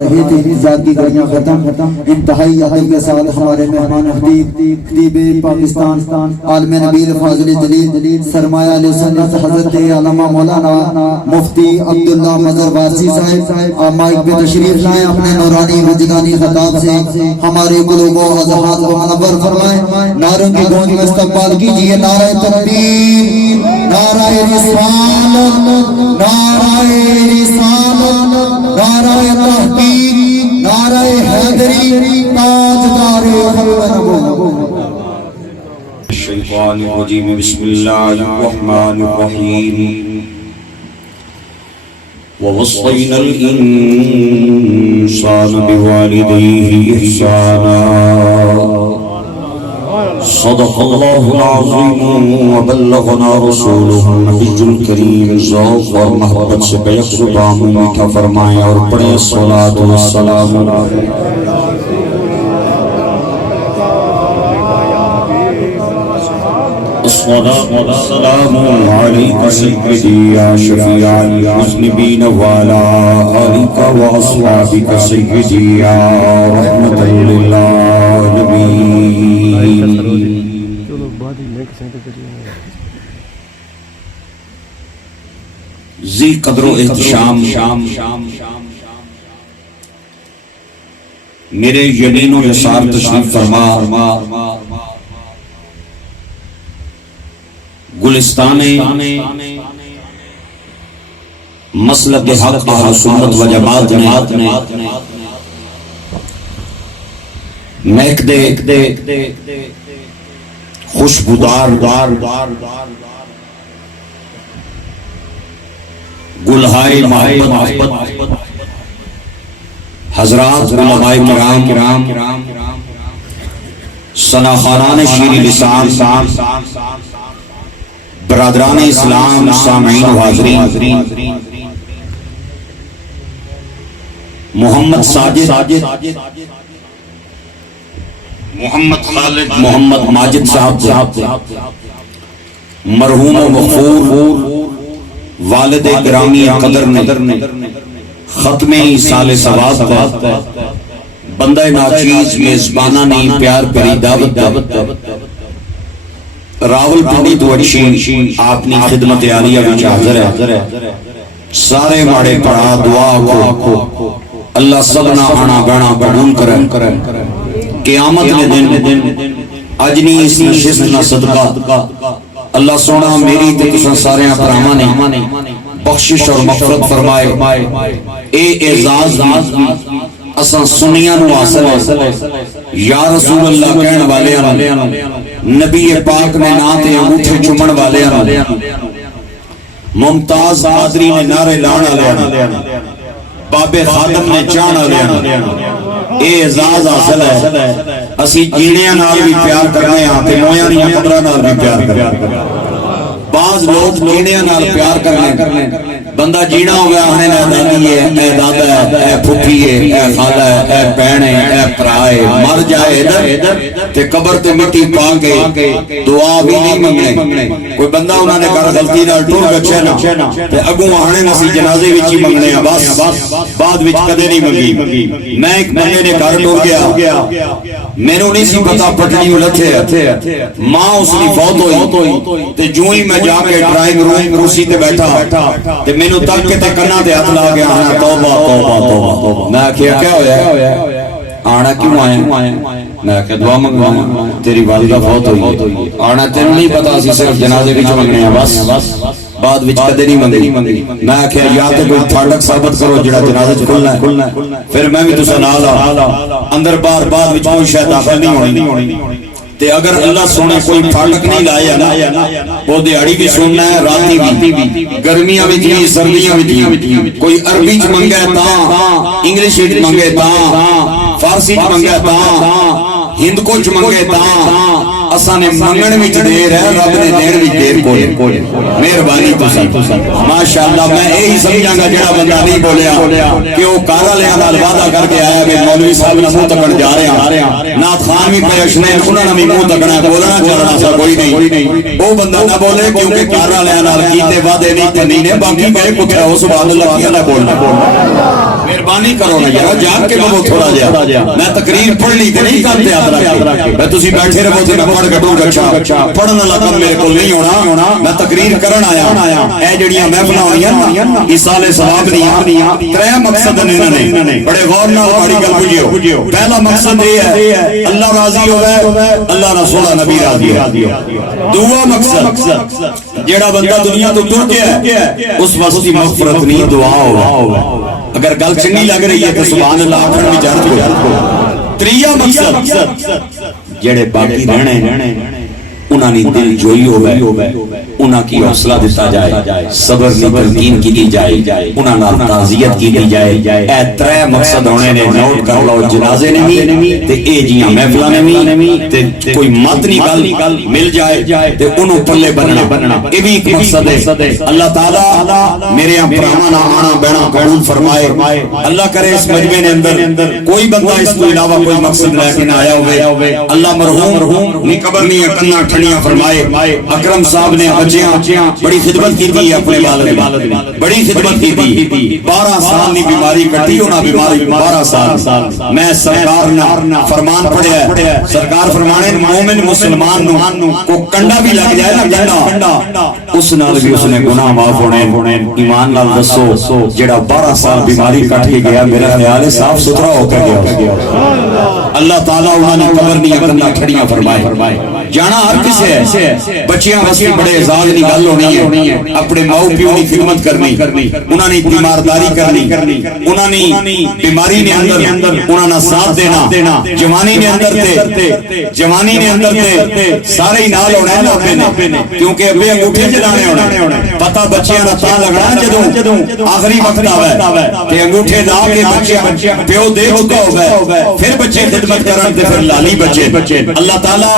رہی تھی ذات کی گھڑیاں ختم انتہائی ادب کے ساتھ ہمارے مہمان خطیب پاکستان عالم نبیل فاضل جلیل سرمایہ علیہ سنت حضرت علامہ مولانا مفتی عبداللہ مظہر واسی صاحب آپ مائک پہ تشریف لائیں، اپنے نورانی وجدانی خطاب سے ہمارے قلوب و اذہان کو منور فرمائیں۔ نعروں کی گونج میں استقبال کیجیے، نعرہ تکبیر، نعرہ رسالت، نعرہ رسالت، نعرہ تحقیق، نعرہ حیدری، تاجدار الشیطان الرجیم، بسم اللہ الرحمن الرحیم۔ ووصینا الانسان بوالدیہ احسانا، صدق اللہ العظیم وبلغنا رسولہ النبی الکریم۔ ذوق اور محبت سے بیک زبان میٹھا فرمائیں اور پڑھیں الصلاۃ والسلام الصلاة والسلام عليك سيدي يا شفيع المذنبين وعلى آلك وأصحابك سيدي يا رحمة للعالمين۔ ذی قدر و احتشام میرے یمین و یسار تشریف فرما گلستان مسلک حق اہل سنت و جماعت نے مہک دے خوشبودار گلہائے محبت حضرات علماء کرام ثناخوانان شیریں لسان برادران اسلام سامعین و حاضرین، محمد ساجد، محمد خالد، محمد ماجد صاحب، مرحوم و مغفور والد گرامی قدر نے ختم سال ثواب بندہ ناچیز میزبانہ نے پیار کری دعوت راول پنڈی دوڑشی آپ نے خدمت عالیہ وچ حاضر ہے۔ سارے ماڑے پڑھا دعا کو اللہ سبنا آنا گانا قبول کرے۔ قیامت نے دن اجنی اس نشست نہ صدقہ اللہ سونا میری تے تساں سارے پراواں نے بخشش اور مغفرت فرمائے۔ اے اعزاز اساں سنیاں نو حاصل ہے، یا رسول اللہ کہن والے نبی پاک نے ناتے انگوٹھے چمن والے ممتاز قادری نے نعرے لانا لیا، باب خادم نے جانا لیا۔ اے اعزاز حاصل ہے، اسی جینیاں نال بھی پیار کرنے آتے مویاں نہیں قبرہ نال بھی پیار کرنے۔ بعض لوگ جینیاں نال پیار کرنے بندہ جینا ہو گیا ہمیں اے دادی ہے، اے دادا ہے، اے پھوپھی ہے، اے خالہ ہے، اے بہن ہے، اے پرائے، مر جائے ادھر تے قبر تے مٹی پا کے دعا بھی نہیں منگنے۔ کوئی بندہ انہوں نے کہا غلطی نہ ٹور گچھے نا تے اگوں آنے نسی جنازے وچ ہی منگنے ہیں، بس بعد وچ کدے نہیں منگی۔ میں ایک بندے نے گھر ٹور گیا، میرے نہیں سی پتا پٹنی لتھے، ماں اس کی فوت ہوئی تے جو ہی میں جا کے ڈرائنگ روم کرسی تے بیٹھا تے مینوں تک کے تے کنا تے ہاتھ لا گیا، توبہ توبہ توبہ۔ میں کیا ہویا آنا کیوں آیا؟ میں کہ دعا منگوانا، تیری والدہ فوت ہوئی، آنا تینوں نہیں پتا اسی صرف جنازے وچ منگنے ہیں بس، بعد وچ کدے نہیں منگی۔ میں کہ یا تے کوئی پھاٹک ثابت کرو جڑا جنازے وچ کھلنا ہے، پھر میں بھی تساں نال اندر باہر بعد وچ کوئی شے داخل نہیں ہونی۔ تے اگر اللہ سونے کوئی پھاٹک نہیں لایا نا وہ دیہڑی بھی سننا ہے، راتی بھی، گرمیاں بھی تھی، سردیاں بھی تھی۔ کوئی عربی چ منگے تاں، انگلش چ منگے تاں، فارسی چ منگے تاں، ہند کو چ منگے تاں، اساں نے منگن وچ دیر ہے، رب نے دین وچ دیر کوئی۔ مہربانی تساں ماشاءاللہ۔ میں یہی سمجھاں گا جڑا بندہ نہیں بولیا کہ وہ کار والے نال وعدہ کر کے آیا کہ مولوی صاحب نے منہ تکن جا رہے ہیں، نعت خوان بھی پریشنے انہاں نے بھی منہ تکنا ہے، بولنا چلنا سا کوئی نہیں۔ وہ بندہ نہ بولے کیونکہ کار والے نال کیتے وعدے نہیں تے نہیں نے، باقی کہے کچھ ہے سبحان اللہ کیا نہ بولنا۔ مہربانی کرو نا یار جان کے بولو تھوڑا جہا میں تقریر پڑھنی تے نہیں کرتے یاد رکھ میں تسی بیٹھے رہو تے میں پڑھ کے دوں گا پڑھن والا کم میرے کول نہیں ہونا میں تقریر کرن آیا اے جڑیاں محفلاں ہونیاں نا ایصال ثواب دیاں ترے مقصد نے انہاں نے بڑے غور نال بڑی گل بجھیو پہلا مقصد یہ ہے اللہ راضی ہوے اللہ رسول نبی راضی ہو دوسرا مقصد جیڑا بندہ دنیا تو ٹر گیا ہے اس واسطے کی مغفرت نہیں دعا ہوے اگر گل چنگی لگ رہی ہے تو سبحان اللہ آخر میں جانت کو تریہ مقصد جڑے باقی رہنے انہاں نے دل جوئی ہوے انہاں کی حوصلہ دیتا جائے صبر کی تلقین کی جائے انہاں نال تعزیت کی جائے اے ترے مقصد ہونے نے نوٹ کر لو جنازے نے بھی تے اے جیاں محفلاں نے بھی تے کوئی متنی گل مل جائے تے انہوں پلے بننا اے بھی ایک مقصد ہے اللہ تعالی میرے بھراواں نال آنا بہنا قبول فرمائے اللہ کرے اس مجمع نے اندر کوئی بندہ اس کو علاوہ کوئی مقصد لے کے نہ آیا ہوئے اللہ مرحوم نی قبر نہیں کنا ٹھنیاں فرمائے اکرم صاحب نے بچیاں بڑی خدمت کی تھی اپنے والد نے بڑی خدمت کی تھی 12 سال کی بیماری کٹی انہاں بیماری 12 سال میں سرکار نے فرمان پڑھیا ہے سرکار فرمانے مومن مسلمان نو کو کنڈا بھی لگ جائے نا کنڈا اس نال بھی اس نے گناہ معاف ہونے ایمان نال دسو جڑا 12 سال بیماری کٹ کے گیا میرا خیال ہے صاف ستھرا ہو کے گیا اللہ تعالیٰ انہاں نے قبر نہیں کنڈا کھڑیاں فرمائے جانا ہر کسے ہے بچیاں واسطے بڑے اعزاز دی گل ہونی ہے اپنے ماؤ پیو دی خدمت کرنی انہاں نے بیمارداری کرنی انہاں نے بیماری نے اندر انہاں نے ساتھ دینا جوانی نے اندر تے سارے ہی نال ہونا ہے ابے نے کیونکہ ابے انگوٹھے چلانے ہونے پتہ بچیاں دا تا لگنا جدوں آخری وقت آوے تے انگوٹھے لا کے بچیاں پیو دے چکا ہوے پھر بچے خدمت کرن تے پھر لالی بچے اللہ تعالی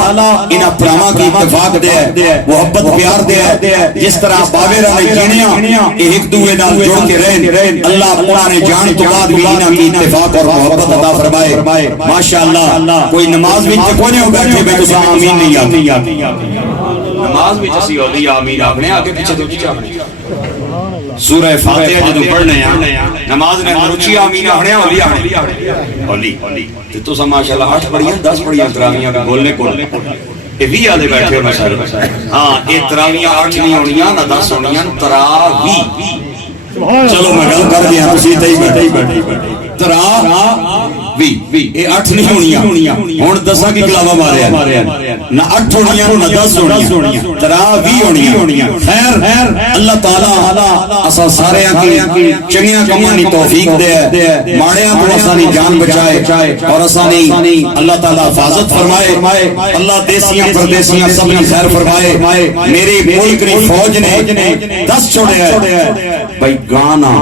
ان اپراما کی اتفاق دے محبت پیار دے جس طرح باوے رہے جینیاں ایک دوے نال جوڑ کے رہن اللہ انہاں نے جان تو بعد بھی انہاں کی اتفاق اور محبت عطا فرمائے ماشاءاللہ کوئی نماز وچ کونے ہو بیٹھے میں تو آمین نہیں آتی نماز وچ اسی ہولی آمین آکھنے آگے پیچھے تو کچھ آکھنے سورہ فاتحہ جدوں پڑھنے ہیں نماز نے اچھی آمین آکھنے ہولی تے تساں ماشاءاللہ 8 پڑھیاں 10 پڑھیاں تراویحاں کے بولنے کو اے وی آلے بیٹھے ہو ماشاءاللہ ہاں اے تراویحاں 8 نہیں ہونیاں نہ 10 ہونیاں تراویح چلو میں گل کر دیا تسی تے ہی بیٹھے تراویح اے 8 نہیں ہونیاں ہن 10 کی کلاوا ماریا نہ 8 ہونیاں نہ 10 ہونیاں تراویح ہونیاں خیر اللہ تعالی اسا سارے کی چنگیاں کماں دی توفیق دے ماڑیاں تو اساں دی جان بچائے اور اساں دی اللہ تعالی حفاظت فرمائے اللہ دیسیاں پردیسیاں سب کی خیر فرمائے میرے ملک دی فوج نے 10 چھوڑے ہے بھائی گانا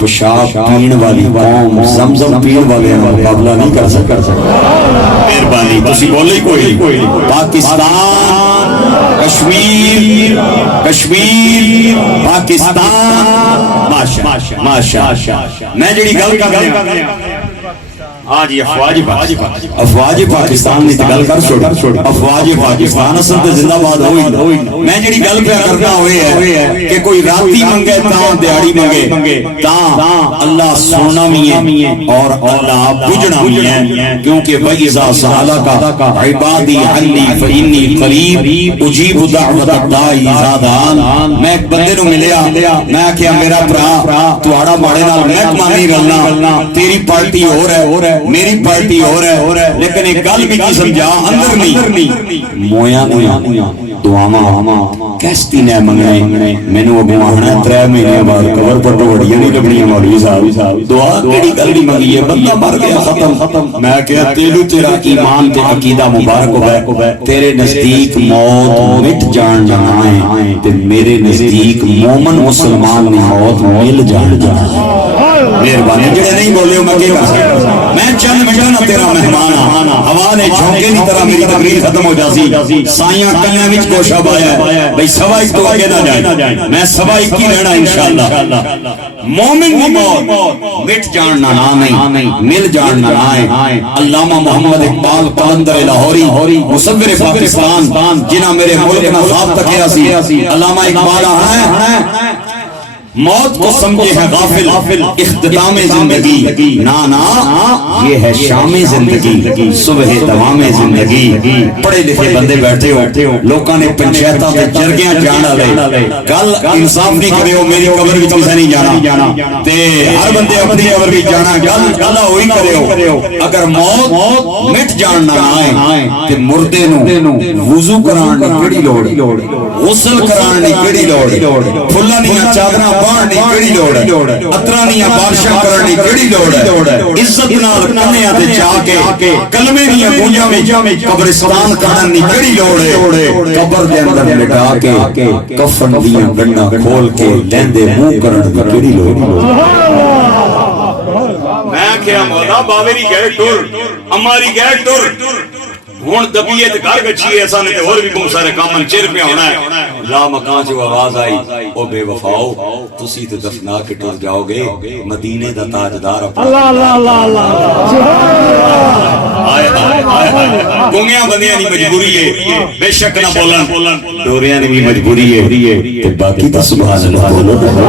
پیشاب پین والی قوم زمزم پین والے مقابلہ نہیں کر سکتا مہربانی تسی بولے کوئی پاکستان کشمیر پاکستان ماشاء میں جڑی گل کر رہا ہوں ہاں جی افواج پاکستان نے گل کر چھوڑ افواج پاکستان اصل تے زندہ باد ہوئی میں جڑی گل پہ کرنا ہوئے ہے کہ کوئی راتی منگے تاں دیہاڑی منگے تاں اللہ سونا بھی ہے اور اللہ بجنا بھی ہے کیونکہ وَإِذَا سَأَلَكَ عِبَادِي عَنِّي فَإِنِّي قَرِيبٌ أُجِيبُ دَعْوَةَ الدَّاعِ إِذَا دَعَانِ میں ایک بندے نو ملیا میں کہیا میرا بھرا تہاڑا ماڑے نال محکمہ نہیں رلنا تیری پارٹی ہو رہا ہے میری پارٹی ہو رہا ہے لیکن ایک گل بھی نہیں سمجھا اندر نہیں مویاں دعاواں کیستی نے منگنے مینوں ابو آہنا 3 مہینے بعد قبر پر ڈوڑیاں نہیں لبنیاں مولوی صاحب دعا کیڑی گل نہیں منگی ہے بندہ مر گیا ختم میں کہیا تیرو تیرا ایمان تے عقیدہ مبارک ہوے تیرے نزدیک موت مٹ جان جانا ہے تے میرے نزدیک مومن مسلمان دی موت مل جان جانا ہے مہربانی جڑے نہیں بولے میں کیا کر سکتا میں چند منٹاں نہ تیرا مہمان ہاں ہوا نے جھونکے دی طرح میری تقریر ختم ہو جاسی سائیاں کلیاں وچ گوشہ آیا بھئی سوا ایک تو آگے نہ جائیں میں سوا ایک ہی رہنا انشاءاللہ مومن کی موت مٹ جاننا نہیں مل جاننا ہے علامہ محمد اقبال قلندر لاہوری مصور پاکستان جنہاں میرے ملک نہ خواب تکیا سی علامہ اقبال ہے موت کو سمجھے ہیں غافل اختتام زندگی، نا یہ ہے شام زندگی، صبح دوام زندگی۔ پڑھے لکھے بندے بیٹھے ہو، لوکاں نے پنچایتاں تے جرگیاں جان والے گل انصاف نہیں کرے ہو، میری قبر وچ کسے نہیں جانا تے ہر بندے اپنی قبر وچ جانا، گل ہوئی کرے ہو۔ اگر موت مٹ جان نہ آئے تے مردے نو وضو کران دی کیڑی لوڑ، غسل کران دی کیڑی لوڑ، پھلاں دیاں چادراں پاؤن دی کیڑی لوڑ، عطراں دیاں بارشاں کرن دی کیڑی لوڑ ہے؟ عزت نال کنیاں تے جا کے کلمے دیاں گونجاں وچ قبرستان کرن دی کیڑی لوڑ ہے؟ قبر دے اندر لٹا کے کفن دیاں گنڈاں کھول کے لیندے منہ کرن دی کیڑی لوڑ ہے؟ میں کیا مولا باوری گئے ٹر ہماری گئے ٹر ہون دبیے تے گھر گچھی ایسا نے تے اور بھی بہت سارے کامن چیر پہ ہونا ہے۔ لا مکان جو آواز آئی او بے وفاؤ تسی تے دفنا کے ٹر جاؤ گے مدینے دا تاجدار اپنا۔ اللہ اللہ اللہ اللہ آئے گونگیاں بندیاں نہیں مجبوری ہے، بے شک نہ بولن، ڈوریاں نہیں بھی مجبوری ہے تے باقی تا سبحان اللہ بولو۔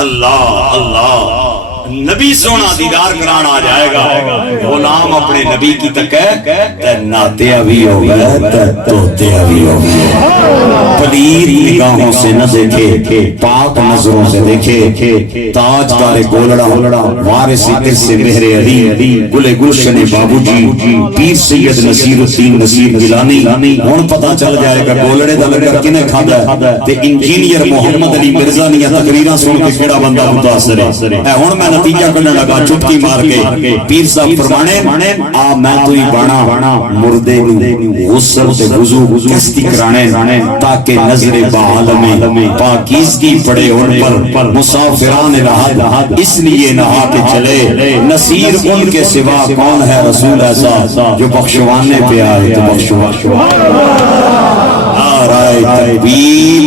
اللہ اللہ نبی سونا دیدار کران آ جائے گا، غلام اپنے نبی کی تکے تے ناتیا بھی ہو گئے تے توتیا بھی ہو گئے۔ پلید نگاہوں سے نہ دیکھے، پاک نظروں سے دیکھے، تاج دار گولڑا وارث قرص مہر علی، گل گلشن بابو جی، پیر سید نصیر الدین نصیر گیلانی۔ ہن پتہ چل جائے گا گولڑے دا لنگر کنے کھادا ہے تے انجینئر محمد علی مرزا دیاں تقریراں سن کے کیڑا بندہ متاثر ہے۔ ہن میں نتیجہ کرنے لگا چٹکی مار کے، پیر صاحب فرمانے آ میں تو ہی بانا مردے غسل تے وضو کستی کرانے تاکہ نظر بعالم پاکیزگی پڑے ان پر مسافران راحت، اس لیے نہا کے چلے نصیر ان کے سوا کون ہے رسول ایسا جو بخشوانے پہ آئے تو بخشوا۔ نعرہ تکبیر،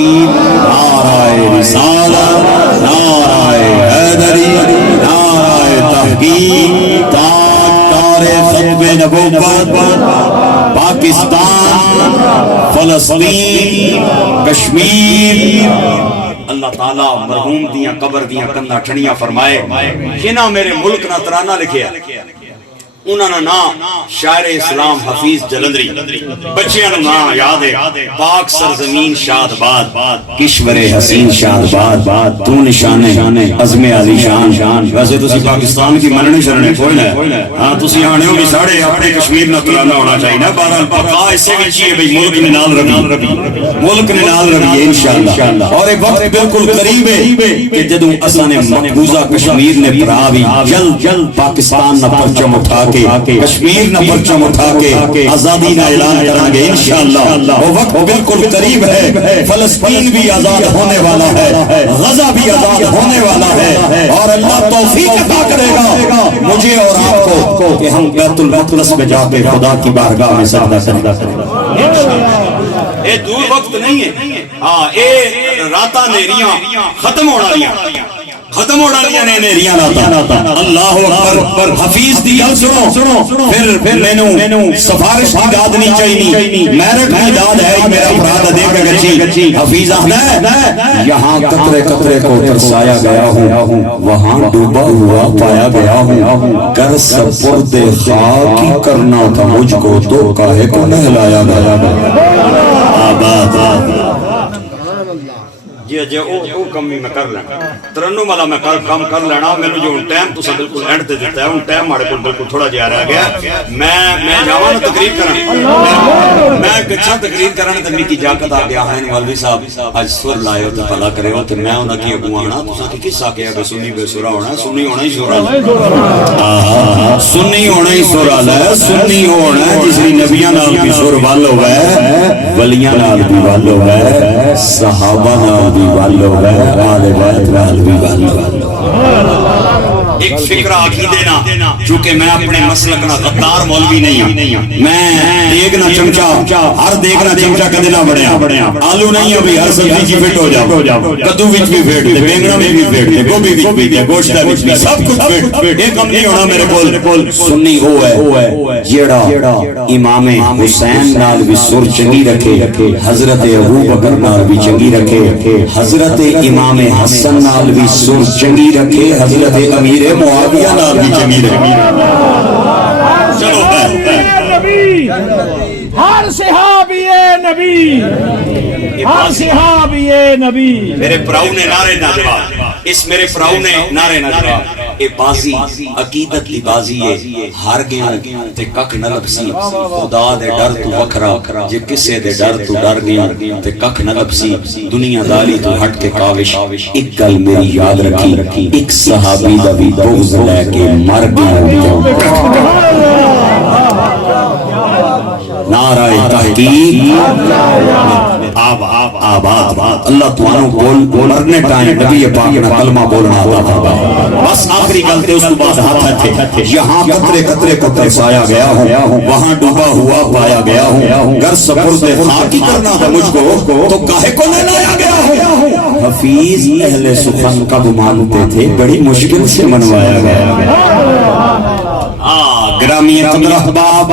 نعرہ رسالت، نعرہ حیدری، تحقیق، تاج ختم نبوت، پاکستان، فلسطین، کشمیر۔ اللہ تعالیٰ مرحوم دیاں قبر دیاں کندھاں ٹھنیاں فرمائے۔ جنہاں میرے ملک نہ ترانہ لکھیا انہاں نا شاعر اسلام حفیظ جلندری، بچیاں نا یاد ہے پاک سرزمین شاد باد، کشور حسین شاد باد، تو نشان عزم علی شان۔ ویسے تسی پاکستان کی مننے شرنے کوئی نہ، ہاں تسی آنے ہو بھی ساڑھے اپنے کشمیر نہ ترانہ ہونا چاہیے نا۔ بہرحال بقا اسے بھی چاہیے بھئی ملک نے نال ربی، ملک نے نال ربی انشاءاللہ۔ اور ایک وقت بالکل قریب ہے کہ جدوں اساں نے مقبوضہ کشمیر نے پراوی جلد پاکستان نہ پرچم اٹھا کے، کشمیر نہ پرچم اٹھا کے آزادی نہ اعلان کریں گے انشاءاللہ۔ وہ وقت بالکل قریب ہے، فلسطین بھی آزاد ہونے والا ہے، غزہ بھی آزاد ہونے والا ہے، اور اللہ توفیق عطا کرے گا مجھے اور آپ کو کہ ہم بیت المقدس میں جا کے خدا کی بارگاہ میں سجدہ کریں۔ اے دور وقت نہیں ہے، ہاں اے راتاں نیریاں ختم ہونا لیاں، ختم ہونا لیا نے نیریاں لاتا۔ اللہ اکبر، حفیظ دی گل سنو، پھر مینوں سفارش کی داد نہیں چاہیے، میرٹ کی داد ہے میرا براد دے کے گچی۔ حفیظ آخدا ہے یہاں قطرے قطرے کو ترسایا گیا ہوں، وہاں ڈوبا ہوا پایا گیا ہوں، گر سپرد خاکی کرنا تھا مجھ کو تو کاہے کو نہلایا گیا۔ آباد جی او کمی میں کر لینا، ترنم والا میں کام کر لینا۔ میں جو ٹائم تو بالکل اینڈ تے دیتا ہے، ان ٹائم ہمارے کو بالکل تھوڑا جہا رہ گیا۔ میں جاواں نا تقریر کرن، میں گچھا تقریر کرن تے میری اجازت آ گیا ہے مولوی صاحب اج سر لائے تے بھلا کرے ہو تے میں انہاں کی اگوں آنا تساں کی قصہ کیا کہ سنی بے سورا ہونا، سنی ہونا ہی سورا ہے، سنی ہونا ہی سورا ہے، سنی ہونا جس دی نبیاں نال بھی سر وال ہوے، ولیاں نال بھی وال ہوے، صحابہ نال والو ہے، آل بیت نال بھی والو۔ ایک فکرہ عقیدے نا چونکہ میں اپنے مسلک نہ غدار مولوی نہیں ہوں، میں دیکھنا چمچا ہر دیکھنا چمچا کدے نہ بڑھیا آلو نہیں ہے بھی ہر سبزی جی فٹ ہو جاؤ، کدو وچ بھی فٹ دے، بینگنا وچ بھی فٹ دے، گوبھی وچ بھی دے، گوشت وچ بھی، سب کچھ فٹ، یہ کم نہیں ہونا میرے کول۔ سنی او ہے جیڑا امام حسین نال بھی سر چنگی رکھے، حضرت ابوبکر نال بھی چنگی رکھے، حضرت امام حسن نال بھی سر چنگی رکھے، حضرت امیر معاویہ نال بھی چنگی رکھے۔ چلو ہر صحابی نبی، ہر صحابی نبی۔ میرے پراؤ نے نعرے نہ جواب، اس میرے پراؤ نے نعرے نہ جواب، اے بازی عقیدت دی بازی ہے، ہار گیا تے ککھ نہ لبسی، خدا دے ڈر تو وکھرا، جے کسے دے ڈر تو ڈر گیا تے ککھ نہ لبسی، دنیا داری تو ہٹ کے کاوش، ایک گل میری یاد رکھی، ایک صحابی دا بھی بغض لے کے مر گیا۔ نعرہ تحقیق آباد، اللہ توانو بول مرنے ٹائم نبی پاک نہ کلمہ بولنا آتا تھا۔ بس آخری گل تے اس کو بعد ہاتھ تھے، یہاں قطرے قطرے کو ترسایا گیا ہوں، وہاں ڈوبا ہوا پایا گیا ہوں، گر سپرد خاکی کرنا تھا مجھ کو تو کاہے کو لے لایا گیا ہوں۔ حفیظ اہل سخن کب مانتے تھے، بڑی مشکل سے منوایا گیا۔ گرامی قدر احباب،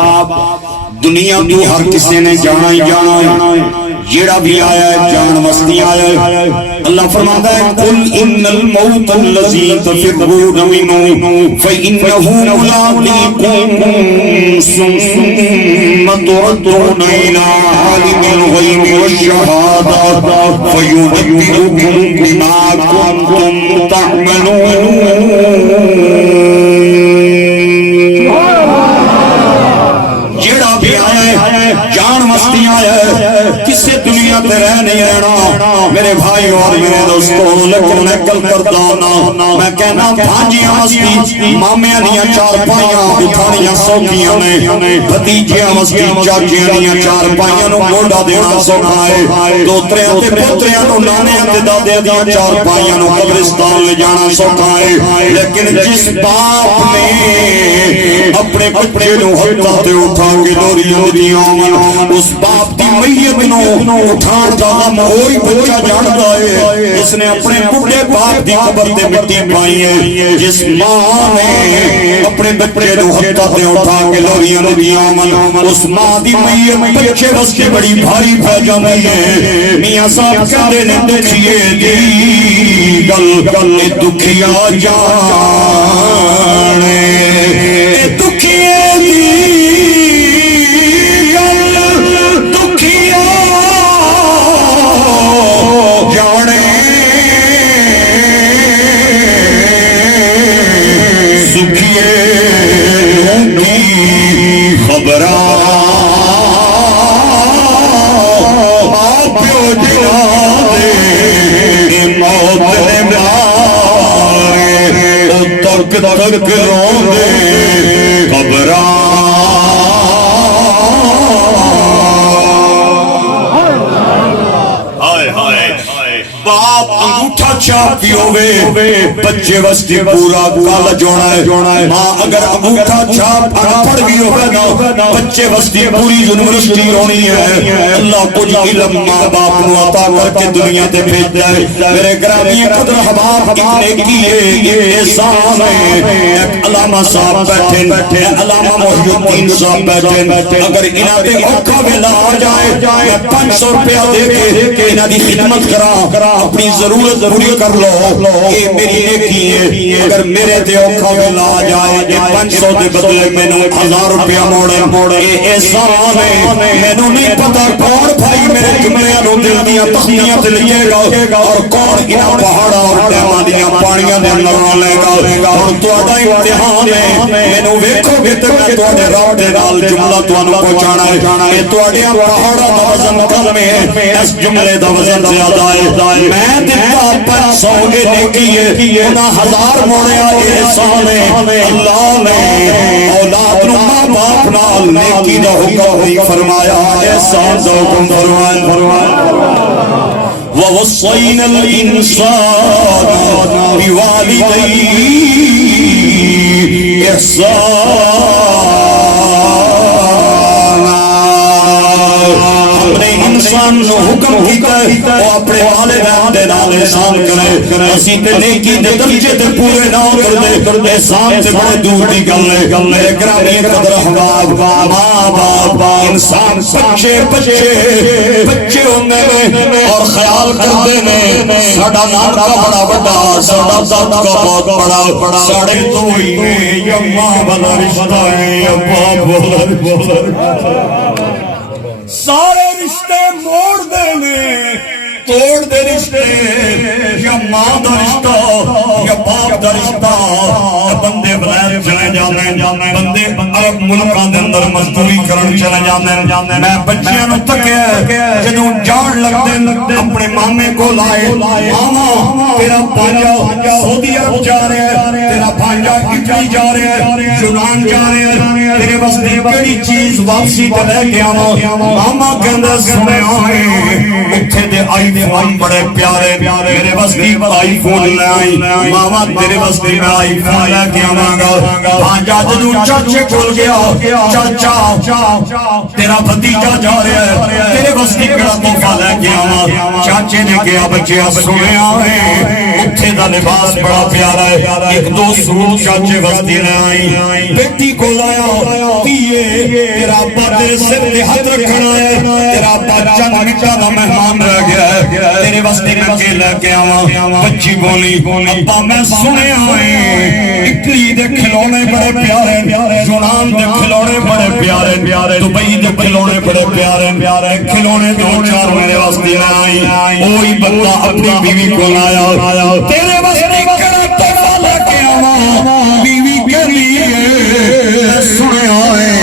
دنیا تو ہر کسی نے جانا ہی جانا ہے، جیڑا بھی آیا ہے جان مستی آیا ہے۔ اللہ فرماتا ہے قل ان الموت الذی تفرون منہ فإنہ ملاقیکم ثم تردون الی عالم الغیب والشہادہ فینبئکم بما کنتم تعملون۔ جان مستی آیا ہے، کسے دنیا تے رہ نہیں رہنا میرے بھائی اور میرے دوستوں، لیکن میں کل کرتا ہونا میں کہنا بھانجیاں مستی، مامیاں دیاں چار پائیاں اٹھانیاں سوکیاں نے، بھتیجیاں مستی چاچیاں دیاں چار پائیاں نو گوڑا دینا سوکھائے، دوتریاں تے پوتریاں نو نانے تے دادے دیاں چار پائیاں نو قبرستان لے جانا سوکھائے، لیکن جس باپ نے اپنے بچے نو ہتھا تے اٹھا کے دوریاں دیاں اس باپ دی میت نو اٹھان دا غم ہوئی بچہ جاندا ہے، اس نے اپنے بڑھے باپ دی قبر تے مٹی پائی ہے، جس ماں نے اپنے بچے نو ہتھا تے اٹھا کے دوریاں دیاں اس ماں دی میت بچے واسطے بڑی بھاری پہ جاندی ہے۔ میاں صاحب کہندے نے دکھیے دی گل دکھیا جانے، دکھیے باپ انگوٹھا چھاپی ہوئے بچے وستی پورا کالج ہونا ہے، ماں اگر انگوٹھا چھاپ پڑھ بھی ہوئے نا بچے وستی پوری یونیورسٹی ہونی ہے۔ اللہ کچھ علم ماں باپ نو عطا کر کے دنیا تے بھیج جائے۔ میرے گرامی قدر احباب اتنے کیے یہ احسان ہے، ایک علامہ صاحب بیٹھے، علامہ محی الدین صاحب بیٹھے، اگر انہاں تے اوکھا ویلا آ جائے میں 500 روپیہ دے کے انہاں دی خدمت کرا، اپنی ضرورت پوری کر لو، یہ میری نیکی ہے۔ اگر میرے تے اوکھا ویلا آ جائے یہ 500 دے بدلے میں نے 1000 روپیہ موڑے، یہ احسان ہے۔ میں نے نہیں پتا کون بھائی میرے جملے نو دل دیاں تخنیاں تے لگے گا اور کون انہاں پہاڑا اور ڈیماں دیاں پانیاں دے اندر لے گا۔ اور تہاڈا امتحان ہے، مینوں ویکھو گے تے میں تہاڈے راہ دے نال جملہ تانوں پہنچانا ہے۔ اے تہاڈے پہاڑا دا وزن کم ہے، اس جملے دا وزن زیادہ ہے۔ میں دیتا 500 نیکی ہے، انہاں 1000 موڑیا احسان ہے۔ اللہ نے اولاد نو ماں باپ نال نیکی دا حکم نہیں فرمایا، احسان دا حکم فرمایا۔ وَوَصَّيْنَا الْإِنسَانَ بِوَالِدَيْهِ اپنے انسان نو حکم کیتا ہے وہ اپنے والدین دے نال احسان کرے اسی تے نیکی دے درجے تے پورے نہ کر دے احسان تے بڑے دور دی گل ہے میرے گرامی قدر احباب ماں باپ انسان بچے ہوندے نے اور خیال کردے نے ساڈا نانکا بڑا بڑا ساڈا دادا بہت بڑا ساڈے تو ہی یا ماں والا رشتہ ہے یا باپ والا رشتہ سارے رشتے موڑ دینے توڑ دے رشتے یا ماں دا رشتہ یا باپ دا رشتہ بندے بغیر چلے جانے بندے عرب ملکاں دے اندر مزدوری کرن چلے جانے میں بچیاں نو تکیا جدوں جان لگدے اپنے مامے کو لائے ماما تیرا بھانجا سعودی عرب جا رہا ہے تیرا بھانجا اٹلی جا رہا ہے یونان جا رہا ہے تیرے واسطے کیڑی چیز واپسی تے لے کے آواں ماما کہندا سنیا ہے اوتھے دے آئی فون بڑے پیارے میرے واسطے آئی فون لے آئی ماما تیرے واسطے میں آئی فون لے کے آواں گا بھانجا جدوں چاچے کول گیا چاچا تیرا بھتیجا جا رہا ہے تیرے واسطے کیڑا تحفہ لے کے آواں چاچے نے کہا بچیا سنیا ہے اوتھے دا لباس بڑا پیارا ہے ایک دو سوٹ چاچے واسطے لے آئی بیٹی کو لایا پیے تیرا ابا تیرے سر تے ہاتھ رکھنا ہے تیرا ابا چند منٹاں دا مہمان رہ گیا ہے تیرے واسطے میں کے لے کے آواں بچی بولی ابا میں سنیا ہے اٹلی دے کھلونے بڑے پیارے یونان دے کھلونے بڑے پیارے دبئی دے کھلونے بڑے پیارے کھلونے دو چار میرے واسطے لے آئی وہی بندہ اپنی بیوی کو لایا تیرے واسطے کڑا تحفہ لے کے آواں بیوی کے لیے سنیا ہے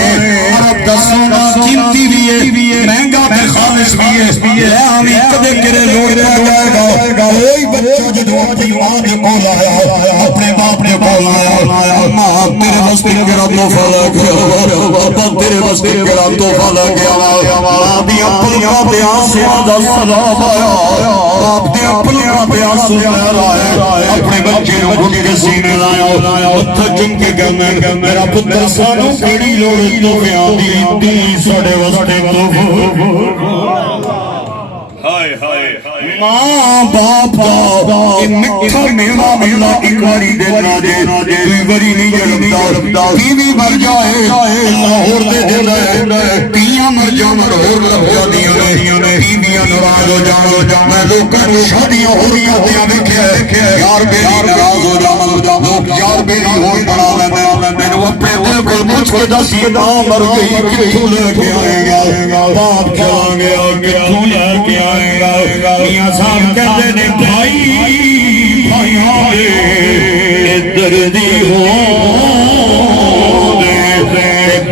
عرب دا سونا قیمتی بھی ہے مہنگا تے خالص بھی ہے لے آویں کدے کرے لوڑ پہ جائے گا کوئی بچہ جدوں اپنی ماں دے کول آیا اپنے باپ دے کول آیا ماں تیرے واسطے کیڑا تحفہ لے کے ابا تیرے واسطے کیڑا تحفہ لے کے آواں ماں دی اپنیاں تے آنسواں دا سلام آیا باپ دی اپنیاں تے آنسو آیا اپنے بچے نو گھٹ کے سینے لایا ہتھ چم کے کہنا میرا پتر سانو کیڑی لوڑ تحفیاں دی تی ساڈے واسطے تحفہ ماں باپ مٹھا میوا ملا ایک باری دینا دے دوئی باری نہیں جڑتا بیوی مر جائے لاہور دے دینا تیاں مر جان لاہور لگ جانیاں بیویاں ناراض ہو جان میں لوکاں نوں شادیاں ہو رہی ہوندیاں ویکھیا یار بیلی ناراض ہو جان لوگ یار بیلی ہون بنا لیندے مینوں اپنے دل کول پوچھ کے دس ماں مر گئی کتھوں لے کے آئے گا باپ چلا گیا کتھوں لے کے آئے گا میاں صاحب کہتے نے بھائی بھائیاں دردی ہو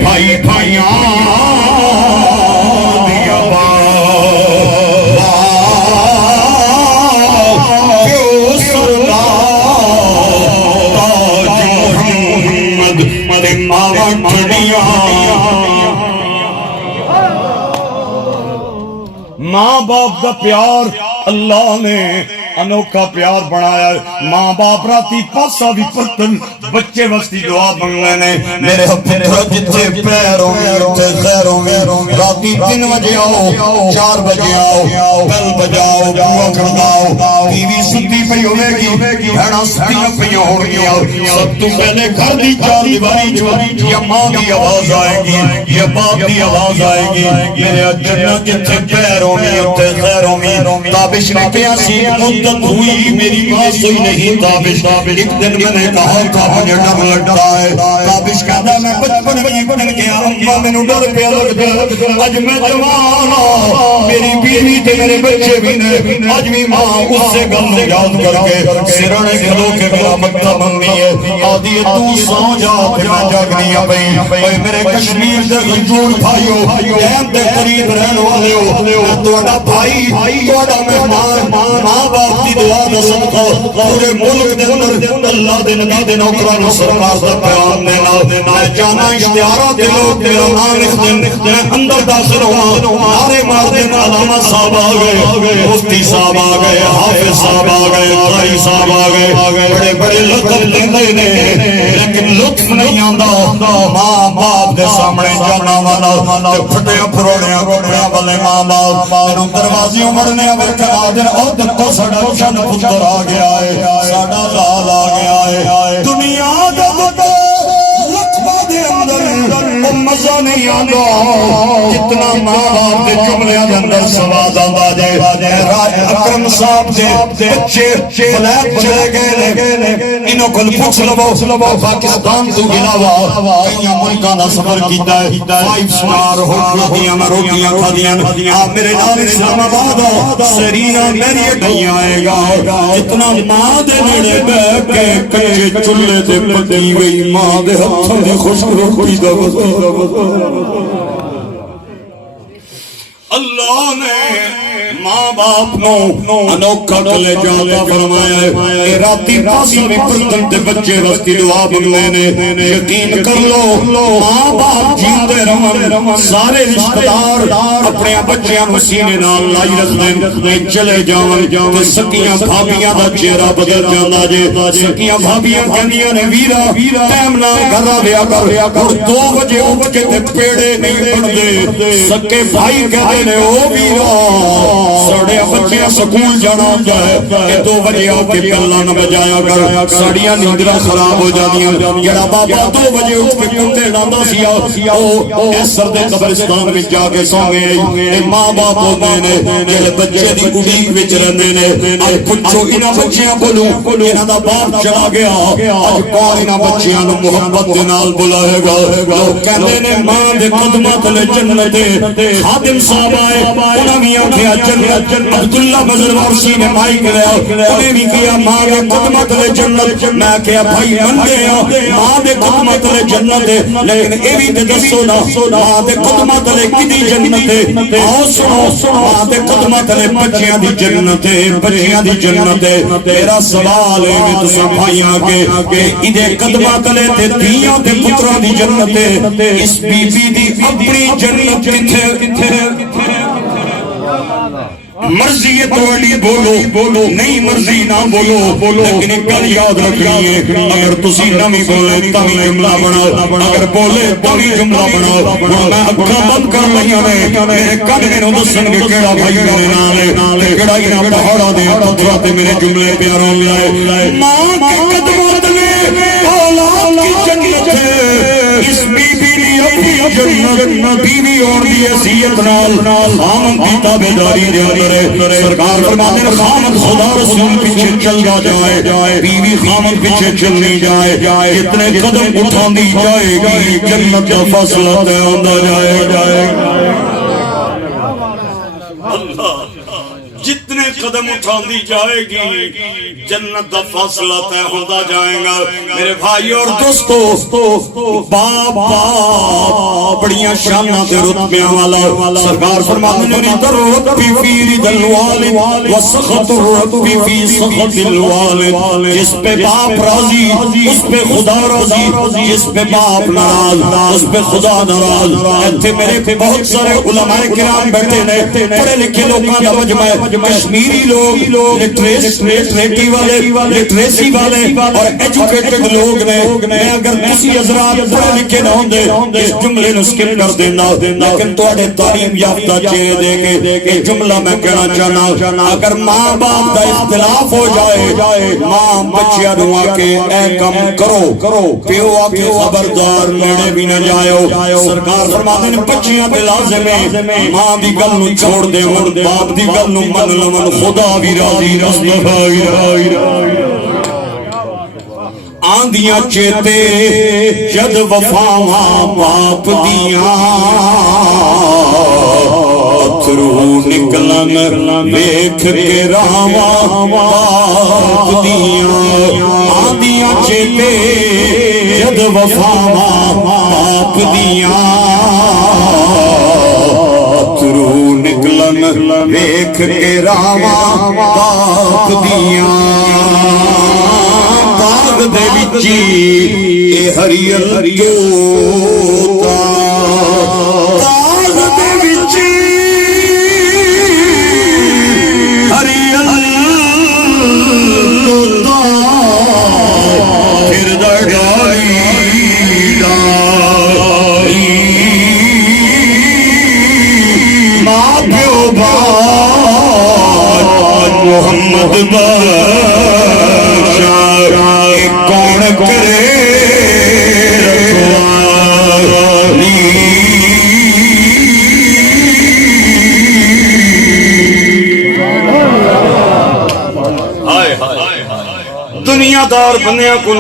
بھائی بھائیاں دیا کیوں سردار تاج محمد ماوا ٹھڑیاں ماں باپ دا پیار اللہ نے انوکھا پیار بنایا ماں باپ راتی پاسا بھی پتن بچے وستی دعا منگنے نے میرے پتر جتھے پیر ہوں گے اتھے خیر ہوں گے راتی 3 بجے آؤ 4 بجے آؤ بیل بجاؤ بوا کھڑکاؤ ٹی وی ستی پئی ہوے گی بھیڑا ستیاں پئی ہون گیاں سب تو پہلے گھر دی چار دیواری جو یا ماں کی آواز آئے گی یا باپ کی آواز آئے گی میرے جنت جتھے پیر ہوں گے اتھے خیر ہوں گی تابش نے پیاسی مدت ہوئی میری ماں سوئی نہیں تابش ایک دن میں نے کہا تھا مجھے ڈر لگتا ہے تابش کہتا میں بچپن میں بن گیا اماں میں نو ڈر پیا لگتا اج میں جوان میری بیوی تے میرے بچے بھی نے اج بھی ماں اس سے گل یاد کر کے سرنے کھلو کے میرا مکہ منگنی ہے آدھی تو سو جا کہ میں جاگنی پئی اوے میرے کشمیر دے گنجور بھائیو اہم دے قریب رہن والے ہو تہاڈا بھائی تہاڈا مہمان ماں باپ دی دعا دا صدقہ پورے ملک دے اندر اللہ دے نبی دے نوکراں نوں سرکار دا پیغام دینا میں جانا اشتہارات دے لوگ میرا نام لکھ دیں میں اندر داخل ہوا نعرے مار دیں علامہ صاحب آ گئے مفتی صاحب آ گئے حافظ صاحب آ گئے قاری صاحب آ گئے بڑے بڑے لقب لیندے نے لیکن لطف نہیں آندا ماں باپ دے سامنے جانا والا پھٹے پھروڑے روڑے والے ماں باپ مینوں دروازے مرنے وکھا دے او دکو ساڈا چن پتر آ گیا ہے ساڈا لال آ گیا ہے دنیا دا لطفہ دے اندر مزہ نہیں آندا جتنا ماں باپ دے جملے دے اندر سواد آندا جے اکرم صاحب دے بچے فلیٹ چلے گئے انہوں کو پوچھ لو پاکستان تو علاوہ کئی ملکاں دا سفر کیتا ہے 5 سٹار ہوٹلاں میں روٹیاں کھادیاں میرے نال اسلام آباد سرینا میریٹ نہیں آئے گا اتنا ماں دے نیڑے بیٹھ کے کچے چولہے تے پکی ہوئی ماں دے ہتھاں دی خوشبو دا اللہ نے ماں باپ نو انوکھا کلیجہ عطا فرمایا ہے اے راتی پاسی میں پرتن تے بچے رستی دعا بنلے نے یقین کر لو ماں باپ جیندے رہن سارے رشتہ دار اپنے بچیاں نو سینے نال لائی رکھ دیں چلے جاون تے سکیاں بھابیاں دا چہرہ بدل جاندا جے سکیاں بھابیاں کہندیاں نے ویرا ٹائم نال گھر آیا کر اور 2 بجے اٹھ کے تے پیڑے نہیں بندے سکے بھائی کہندے نے او ویرا ساڑے بچیاں سکول جانا ہوتا ہے کہ 2 بجے آ کے کلا نہ بجایا کر ساڑیاں نیندراں خراب ہو جاندیاں جڑا بابا 2 بجے اٹھ کے کتے لاندا سیا او اس سردے قبرستان وچ جا کے سو گئے ماں باپ ہوندے نے جڑے بچے دی اڑیک وچ رہندے نے اج پوچھو انہاں بچیاں کولوں انہاں دا باپ چلا گیا اج کون انہاں بچیاں نوں محبت دے نال بلائے گا لوگ کہندے نے ماں دے قدماں تلے جنت خادم صاحب آئے انہاں بھی آکھیا جنت عبداللہ مظہر وارسی نے مائک لیا انہیں بھی کیا ماں دے قدمت لے جنت میں کیا بھائی من گیا ماں دے قدمت لے جنت لیکن اے بھی تے دسو نا ماں دے قدمت لے کدی جنت آؤ سنو ماں دے قدمت لے بچیاں دی جنت بچیاں دی جنت میرا سوال ہے میں تساں بھائیاں کے ادھے قدمت لے تے دیاں تے پتراں دی جنت اس بی بی دی اپنی جنت کتھے مرضی ہے توڑی بولو نہیں مرضی نہ بولو لیکن ایک گل یاد رکھنی ہے اگر تسی نمی بولے تمی جملہ بناؤ اگر بولے تمی جملہ بناؤ میں اکھا بند کر لیا نے میرے کن میں نو دسن کے کیڑا بھائی میرے نالے کیڑا ہی نہ پہاڑا دے پتھرا تے میرے جملے پیاروں لائے ماں کے قدمات میں اولاد کی جنت اس بی بی لی اپنی جنت بیوی اور دی حیثیت نال خامن کی تابعداری دے اندر سرکار فرماتے ہیں خامن خدا رسول پیچھے چل جائے بیوی خامن پیچھے چل نہیں جائے جتنے قدم اٹھاندی جائے گی جنت کا فاصلہ طے ہوندا جائے اللہ جتنے قدم اٹھاندی جائے گی جنت دا فاصلہ طے ہوندا جائے گا میرے بھائی اور دوستو بابا بڑیاں شاناں تے رتبیاں والا سرکار فرماتے ہیں ندر رتبی فی رضا الوالد وسخط رتبی فی سخط الوالد جس پہ باپ راضی اس پہ خدا راضی جس پہ باپ ناراض اس پہ خدا ناراض ایتھے میرے بہت سارے علماء کرام بیٹھے نے پڑھے لکھے لوگاں دا مجمع کشمیری لوگ لٹریسی والے اور ایجوکیٹڈ لوگ نے اگر کسی حضرات پڑھے لکھے نہ ہوندے اس جملے نو سکپ کر دینا لیکن تواڈے تعلیم یافتہ چہرے دیکھ کے جملہ میں کہنا چاہنا اگر ماں باپ دا اختلاف ہو جائے ماں بچیاں نو آ کے اے کم کرو پیو آ کے خبردار نیڑے بھی نہ جاؤ سرکار فرماتے ہیں بچیاں تے لازم ہے ماں دی گل نو چھوڑ دے باپ دی گل نو من لمن خدا بھی راضی مصطفیٰ بھی راضی آندیاں چیتے جد وفاواں باپ دیاں اتھرو نکلن ویکھ کے راواں باپ دیاں آندیاں چیتے جد وفاواں باپ دیاں اتھرو نکلن ویکھ کے راواں باپ دیاں باغ دے وچی اے ہریل جوتا باغ دے وچی ہریل جوتا پھر دڑائی محمد بادشاہ کون کرے رکھوالی دنیا دار بندیاں کو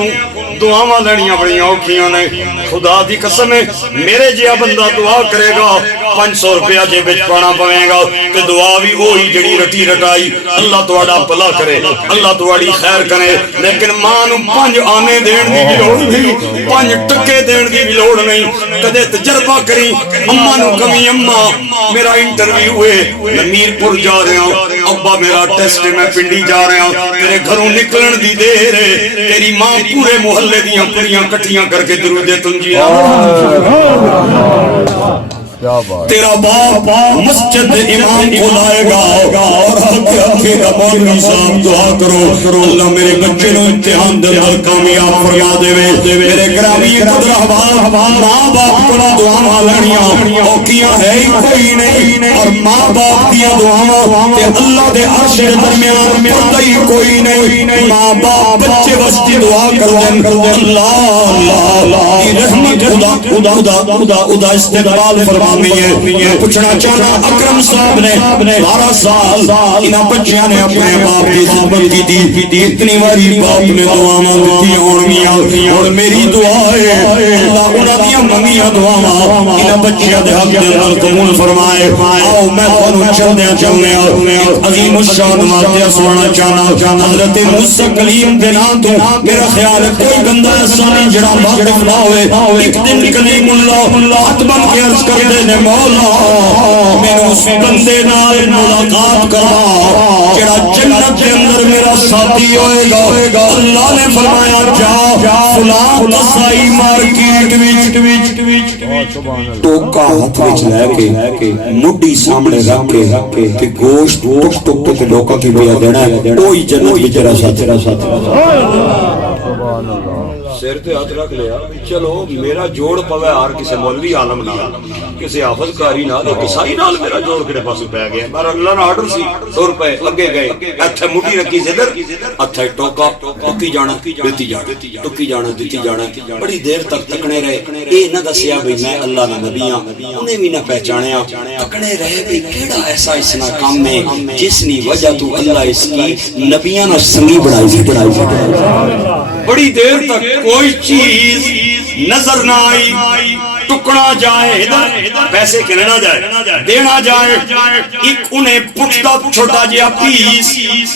دعاواں لینیاں بڑی اوکھیاں نے خدا دی قسم ہے میرے جہا بندہ دعا کرے گا 500 روپیہ جیب وچ پانا پوے گا تے دعا بھی وہی جڑی رٹی رٹائی اللہ تہاڈا بھلا کرے اللہ تہاڈی خیر کرے لیکن ماں نو 5 آنے دین دی بھی لوڑ نہیں 5 ٹکے دین دی بھی لوڑ نہیں کدے تجربہ کری اماں نو کمی اماں میرا انٹرویو ہے میں میرپور جا رہا ہوں ابا میرا ٹیسٹ ہے میں پنڈی جا رہا ہوں تیرے گھروں نکلن دی دیر ہے تیری ماں پورے محلے دیاں پوریاں کٹھیاں کر کے درود تنجیہ تیرا باپ مسجد امام کو لائے گا اور آکے گا مولوی صاحب دعا کرو اللہ میرے بچے نو امتحان دے اور کامیاب فرما دے میرے گرامی قدر احباب ماں باپ کو دعا مالانیاں اوکیاں ہے ہی کوئی نہیں اور ماں باپ دیا دعا تے اللہ دے عرش دے درمیان پردہ ہی کوئی نہیں ماں باپ بچے وستی دعا کر دیں اللہ کی رحمت خدا استقبال فرما میں پوچھنا چاہنا اکرم صاحب نے 12 سال انہاں بچیاں نے اپنے باپ کی خدمت کی تھی اتنی باری باپ نے دعا مانگتی ہونگیاں اور میری دعا ہے اللہ انہاں دیاں منگیاں دعا انہاں بچیاں دے حق دے قبول فرمائے آؤ میں تھانوں چلدیاں چلنے عظیم الشان ماتیہ سونا چاہنا حضرت موسیٰ کلیم دے نام تو میرا خیال ہے کوئی بندہ ایسا نہیں جڑا واقف نہ ہوئے ایک دن کلیم اللہ حتمن کے عرض کر دے مولا میں اس بندے نال ملاقات کروا جڑا جنت کے اندر میرا ساتھی ہوئے گا اللہ نے فرمایا جا فلاں تسائی مارکیٹ وچ ٹوکا ہاتھ وچ لے کے مڈی سامنے رکھ کے تے گوشت ٹک ٹک ٹک لوکاں کی پیا دینا ہے کوئی جنت وچ تیرا ساتھی سر تے ہاتھ رکھ لیا چلو میرا جوڑ پوے ہر کسی مولوی عالم نال کسی حافظ کاری نال عیسائی نال میرا جوڑ کڑے پاسے پے گیا پر اللہ نے آرڈر سی 100 روپے اگے گئے ایتھے مٹھی رکھی زدر اتھے ٹوکا ٹکی جانا دتی جانا بڑی دیر تک تکنے رہے اے نہ دسیا بھئی میں اللہ دا نبی ہاں انہیں بھی نہ پہچانیا تکنے رہے بھئی کیڑا ایسا اس نہ کام میں جس نی وجہ تو اللہ اس کی نبیاں نہ سنگی بڑھائی بڑی دیر تک کوئی چیز نظر نہ آئی ٹکڑا جائے ادھر پیسے کہنا جائے دینا جائے ایک انہیں پٹھتا چھوٹا جیا پیس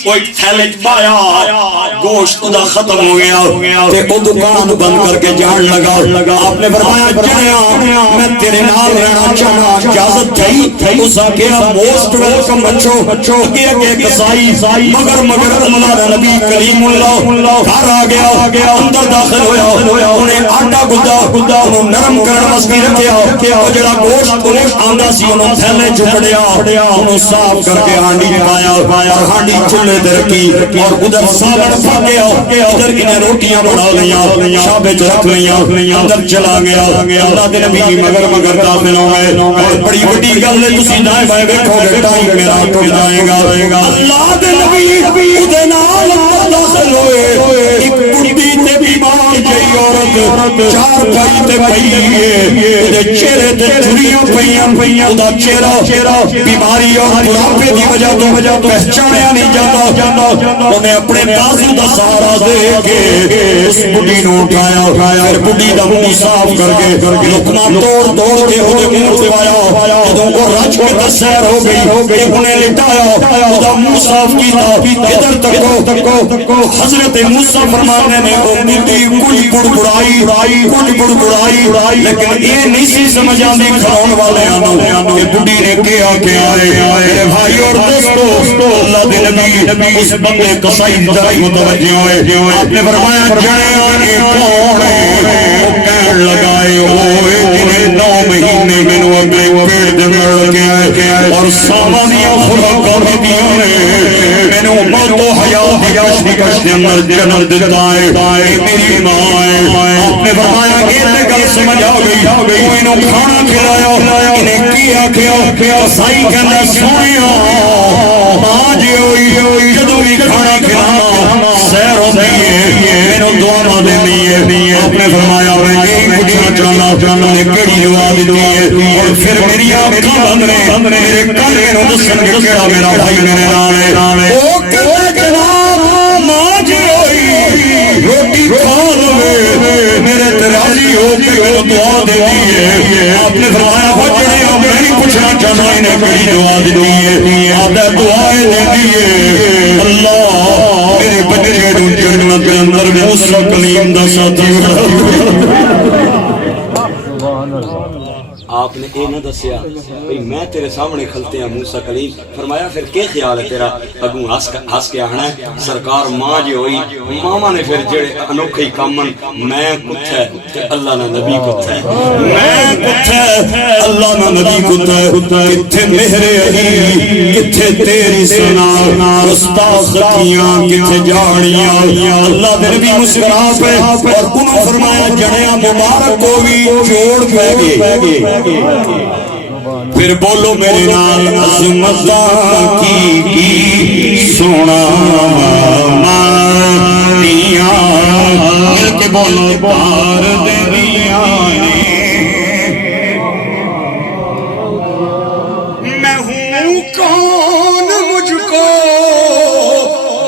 کوئی تھیلے پایا گوشت ادا ختم ہو گیا تے او دکان بند کر کے جان لگا آپ نے فرمایا جنیا میں تیرے نال رہنا چاہنا اجازت تھی اس آگیا موسٹ ویلکم بچو اگے کسائی مگر اللہ نبی کریم اللہ گھر آ گیا اندر داخل ہویا انہیں آٹا گدا انہوں نرم کرنا مسکی رکھیا وہ جڑا گوشت انہیں آندہ سی انہوں تھیلے چکڑیا انہوں صاف کر کے ہانڈی پایا اور ہانڈی چلے دے رکھی اور ادھر سالن پھاگیا ادھر انہیں روٹیاں بڑھا لیا شابے رکھ لیا اندر چلا گیا اللہ دے نبی مگر داخل ہو گئے اور بڑی بڑی گل ہے تسی دائیں بائیں بیٹھو گے ٹائم میرا ٹوٹ جائے گا اللہ دے نبی ادھے نال داخل ہوئے ایک بڑی تے بیمار جئی عورت چار پائی تے پئیے ادھے چہرے تے جھریاں پئیاں ادا چہرہ بیماری اور بڑھاپے دی وجہ تو پہچانیا نہیں جاتا انہیں اپنے بازو دا سہارا دے کے اس بڈی نو اٹھایا پھر بڈی دا منہ صاف کر کے لقمہ توڑ کے اودے منہ تے آیا جدوں کو رج کے سیر ہو گئی انہیں لٹایا ادا منہ صاف کیتا ادھر تکو حضرت موسیٰ فرمانے نے وہ بڈی کچھ بڑبڑائی لیکن یہ نہیں سی سمجھ آندی کھلاؤن والے آنو یہ بڈی نے کیا میرے بھائی اور دوستو اللہ دے نبی اس بندے قصائی طرح متوجہ ہوئے آپ نے فرمایا جانے آنے کون ہے وہ کہن لگائے ہوئے جنہیں 9 مہینے میں نو اگلے پیڑ دے مر لگے آئے اور سامانیاں خدا کامی دیاں نے میں نے موت و حیات کشتی اندر جنر دیتا ہے میری ماں ہے آپ نے فرمایا یہ گل سمجھ آ گئی وہ انہوں کھانا کھلایا انہیں کیا قصائی کہنا سویا ماں جی ہوئی جدو بھی کھانا دعا دینی ہے آپ نے فرمایا میں یہی پوچھنا چاہنا نے کیڑی دعا دیتی ہے اور پھر میری آنکھاں بند نے میرے کان میں دسن کہ کیڑا میرا بھائی میرے نال ہے او کہتا جناب ماں جی ہوئی روٹی کھا لے میرے تراضی ہو کے وہ دعا دیتی ہے آپ نے فرمایا وہ جڑے ہو میں نہیں پوچھنا چاہنا انہیں کیڑی دعا دیتی ہے آدھا دعائیں دیتی ہے اللہ میرے بچے کو جنت کے اندر موسیٰ کلیم دا ساتھی آپ نے یہ نہ دسیا بھئی میں تیرے سامنے کھلتے ہیں موسیٰ کلیم فرمایا پھر کیا خیال ہے تیرا اگوں ہس کے آنا ہے سرکار ماں جی ہوئی ماما نے پھر جڑے انوکھے کامن میں کچھ ہے تے اللہ نہ نبی کچھ ہے میں کچھ ہے اللہ نہ نبی کچھ ہے کتھے مہرے علی کتھے تیری سنا گستاخیاں کتھے جاڑیاں اللہ دے نبی مسکرا پہ اور انہوں فرمایا جڑیاں مبارک کو بھی چھوڑ پہ گے پھر بولو میرے نال عظمتاں کی سونا مانیاں مل کے بولو پار دنیا میں ہوں کون مجھ کو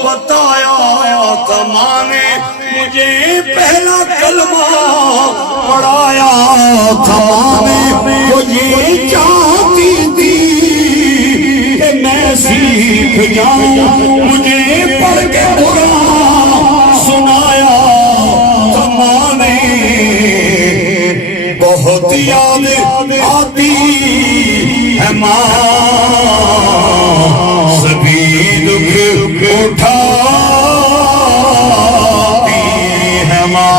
بتایا تھا ماں نے مجھے پہلا کلمہ پڑھایا تھا ماں نے وہ یہ چاہتی تھی کہ میں سیکھ جاؤں مجھے پڑھ کے قرآن سنایا تھا ماں نے بہت یاد آتی ہے ماں سبھی دکھ اٹھاتی ہے ماں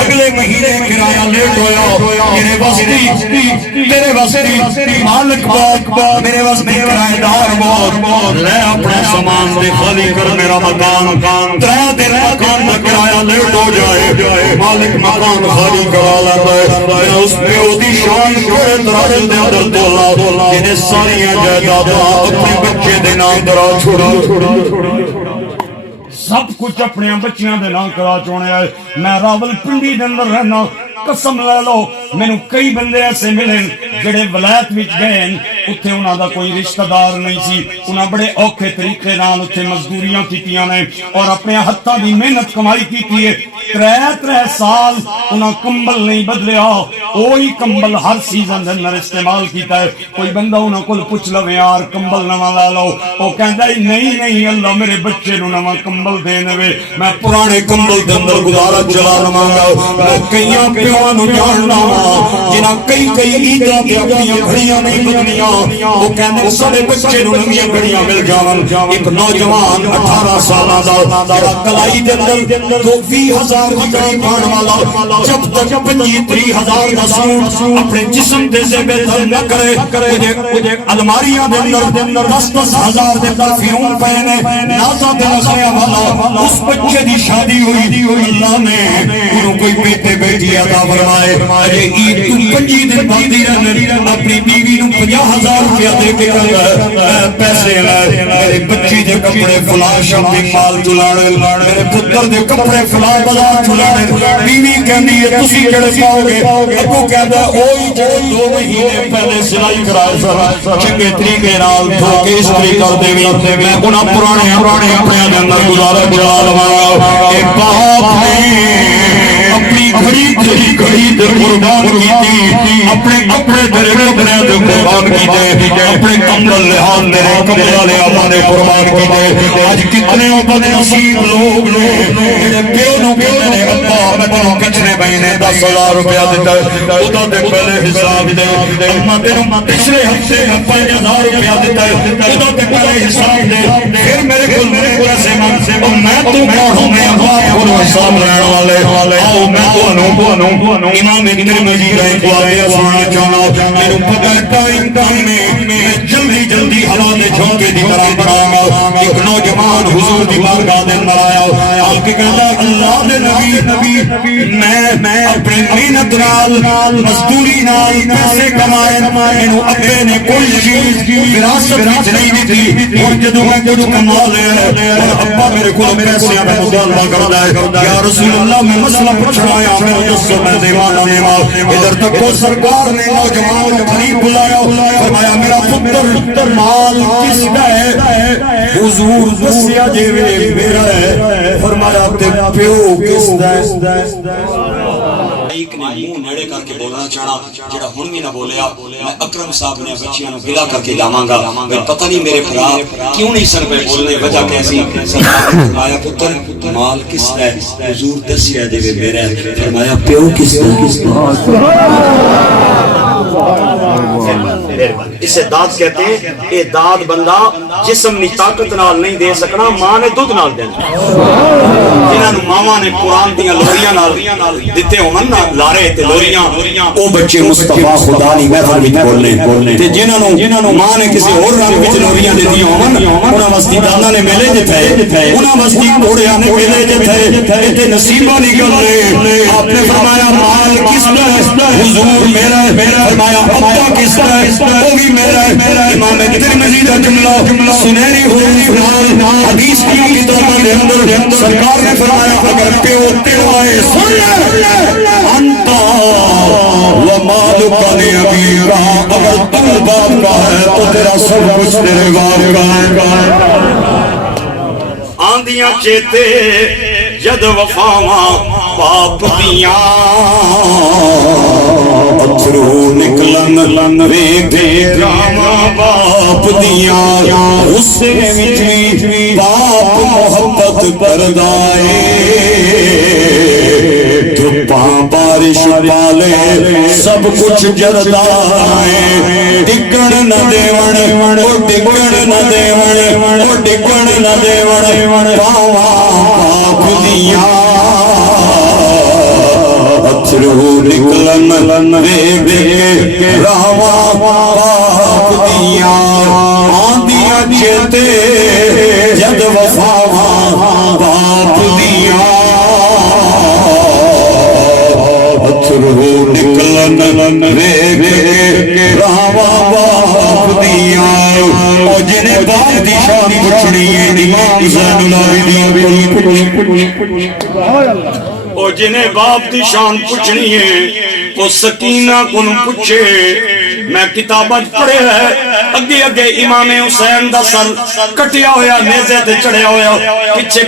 اگلے مہینے کرایہ لیٹ ہویا میرے واسطے میرے واسطے مالک بہت میرے واسطے کرایہ دار بہت لے اپنا سامان دے خالی کر میرا مکان 3 دن مکان کا کرایہ لیٹ ہو جائے مالک مکان خالی کرا لیتا ہے میں اس پہ اس دی شان کوڑے دراجل دے اندر دولا جنہیں ساریاں جائیداداں اپنے بچے دے نام درا چھوڑا سب کچھ اپنے بچیاں دے نام کرا چونے آئے میں راول پنڈی دے اندر رہنا قسم لے لو مینوں کئی بندے ایسے ملیں جڑے ولایت وچ گئے اتھے انہاں دا کوئی رشتہ دار نہیں سی انہاں بڑے اوکھے طریقے نال اتھے مزدوریاں کیتیاں نے اور اپنے ہتھاں دی محنت کمائی کیتی ہے 3 سال انہاں کمبل نہیں بدلیا وہی کمبل ہر سیزن دے اندر استعمال کیتا ہے کوئی بندہ انہاں کول پوچھ لو یار کمبل نواں لا لو او کہندا ہے نہیں اللہ میرے بچے نوں نواں کمبل دے دے میں پرانے کمبل دے اندر گزارا چلا رہاں گا میں کئیاں پیواں نوں جاننا جنہاں کئی عیداں تے اپنیاں گھڑیاں نہیں بدلیاں وہ کہندے ساڈے بچے نوں نویاں گھڑیاں مل جاون ایک نوجوان 18 سالاں دا جڑا کلائی دے اندر 20,000 دی گھڑی پاون والا جب تک 25,000 دا سوٹ اپنے جسم دے زیب تل نہ کرے مجھے الماریاں دے اندر 10,000 دے پرفیوم پئے نے نازاں دے لگایا والا اس بچے دی شادی ہوئی اللہ نے انہوں کوئی بیٹے بیٹی عطا فرمائے اجے عید تو 25 دن باندھی رہن اپنی بیوی نوں 50,000 روپیہ دے کے پیسے لے میرے بچی دے کپڑے فلاں شاپنگ مال چلانے میرے پتر دے کپڑے فلاں بازار چلانے بیوی کہندی ہے تسی کیڑے پاؤ گے ابو کہندا اوہی جڑے 2 مہینے پہلے سلائی کرائے سر چنگے طریقے نال دھو کے استری کر دیوی میں انہاں پرانے اپنے دے اندر گزارا چلا لواں اے باپ نے اپنی گھڑی تے قربان کیتی اپنے اپنے تیرے کپڑے تے قربان کیتے اپنے کمبل لحاظ میرے کمبل لے آوانے قربان کیتے آج کتنے بد نصیب لوگ نے میرے پیو نو کہتے نے ابا میں تینوں کچرے مہینے 10,000 روپیہ دیتا ہے خدا دے پہلے حساب دے اما تینوں پچھلے ہفتے میں 5,000 روپیہ دیتا ہے خدا دے پہلے حساب دے پھر میرے کو ایسے من سے میں تو پڑھوں میں اللہ کو حساب لینے والے آؤ میں تو امام ترمذی رحمہ اللہ سنانا چاہنا میرے پتہ ٹائم میں جلدی حوالے جھونکے دی طرح پڑھاؤں ایک نوجوان حضور دی بارگاہ دے اندر آیا آپ کے کہتا اللہ دے نبی میں اپنی محنت نال مزدوری نال پیسے کمائے مینوں ابے نے کوئی چیز وراثت وچ نہیں دتی اور جدوں میں کچھ کما لیا اور ابا میرے کو پیسے دا مطالبہ کردا ہے یا رسول اللہ میں مسئلہ پوچھنا آیا میں دسو میں دیوانا نے ادھر تک کو سرکار نے نوجوان قریب بلایا فرمایا میرا پتر مال کس کا ہے حضور دسیا جی میرا ہے فرمایا تے پیو کس دا ایک نے منہ نیڑے کر کے بولنا چاہنا جڑا ہن بھی نہ بولیا میں اکرم صاحب نے بچیاں نو بلا کر کے جاواں گا میں پتہ نہیں میرے بھرا کیوں نہیں سر پہ بولنے وجہ کیسی فرمایا پتر مال کس کا ہے حضور دسیا جی میرا ہے فرمایا پیو کس اسے داد کہتے ہیں اے داد بندہ جسم نی طاقت نال نہیں دے سکنا ماں نے دودھ نال دینا جنہاں نو ماواں نے قرآن دیاں لوریاں نال دتے ہون نا لارے تے لوریاں او بچے مصطفی خدا دی محفل وچ بولنے تے جنہاں نو ماں نے کسی اور رنگ وچ لوریاں دتیاں ہون انہاں واسطے دادا نے میلے جتے انہاں واسطے گھوڑیاں نے میلے جتے تے نصیباں نکل رہے آپ نے فرمایا مال کس دا ہے حضور میرا فرمایا ابا کس دا ہے وہ بھی میرا ہے امام ترمذی کا جملہ سنہری حدیث حدیث کی کتابوں کے اندر سرکار نے فرمایا اگر پیو آئے سن لے انتا ومالک لابیرا اگر تو باپ کا ہے تو تیرا سب کچھ تیرے باپ کا ہے آندیاں چیتے جد وفاواں باپ دیاں اتھرو نکلن ویکھے ڈراما باپ دیاں غصے وچ باپ محبت کردائے دھوپاں بارش پالے سب کچھ جردائے ڈگن نہ دیون او ڈگن نہ دیون او ڈگن نہ دیون پاواں باپ دیاں اتھرو نکلن ویکھے راواں باپ دیاں آندیاں چیتے جد وفاواں باپ دیاں اتھرو نکلن ویکھے راواں باپ دیاں او جنہیں باپ دی شان پوچھنی ہے امام زین العابدین او جنہیں باپ دی شان پوچھنی ہے او سکینہ کو پوچھے میں کتابت پڑھے ہے اگے امام حسین دا سر کٹیا ہویا نیزے تے چڑھیا ہویا